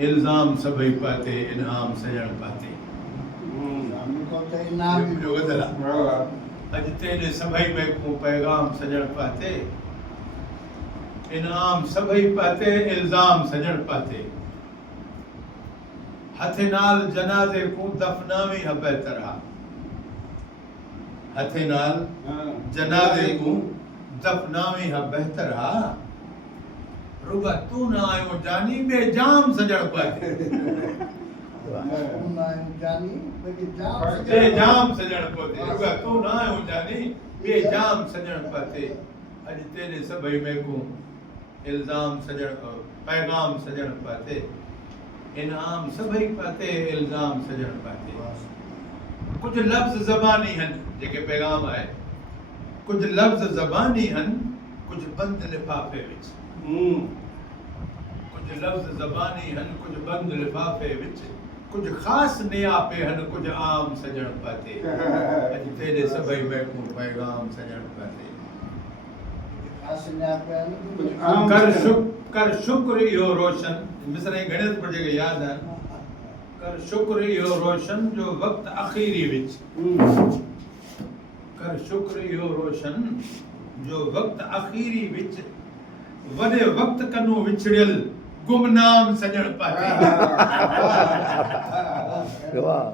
इल्ज़ाम सभई पाते इनाम सजण पाते। हम को तो इनाम भी जो गदला अज तेरे सभई महकूं पैगाम सजण पाते, इनाम सभई पाते इल्ज़ाम सजण पाते। हथे नाल जनाजे को दफनावी ह बेहतरा, हथे नाल जनाजे को दफनावी ह बेहतरा। रुगा तू ना आयो जानी बेजाम सजण पाते, जानी बेजाम सजण पाते। रुगा तू ना आयो जानी बेजाम सजण पाते। अज तेरे सभई महकूं इल्ज़ाम सजण पैगाम सजण पाते, इनाम सभई पाते इल्ज़ाम सजण पाते। कुछ लफ्ज़ ज़बानी हन जेके पैगाम आए, कुछ लफ्ज़ ज़बानी हन कुछ बंद लिफाफे विच। कुछ लफ्ज़ ज़बानी हन कुछ बंद लिफाफे विच, कुछ ख़ास नियापे हन कुछ आम सजण पाते। अज तेरे सभई महकूं पैगाम सजण पाते। कर शुक्र इहो रोशन, मिसरे गणेश पर जेके याद है। कर शुक्र इहो रोशन जो वक्त आखिरी विच, कर शुक्र इहो रोशन जो वक्त आखिरी विच, वडे वक्त कनु विछड़ियल गुमनाम सजण पाते। वाह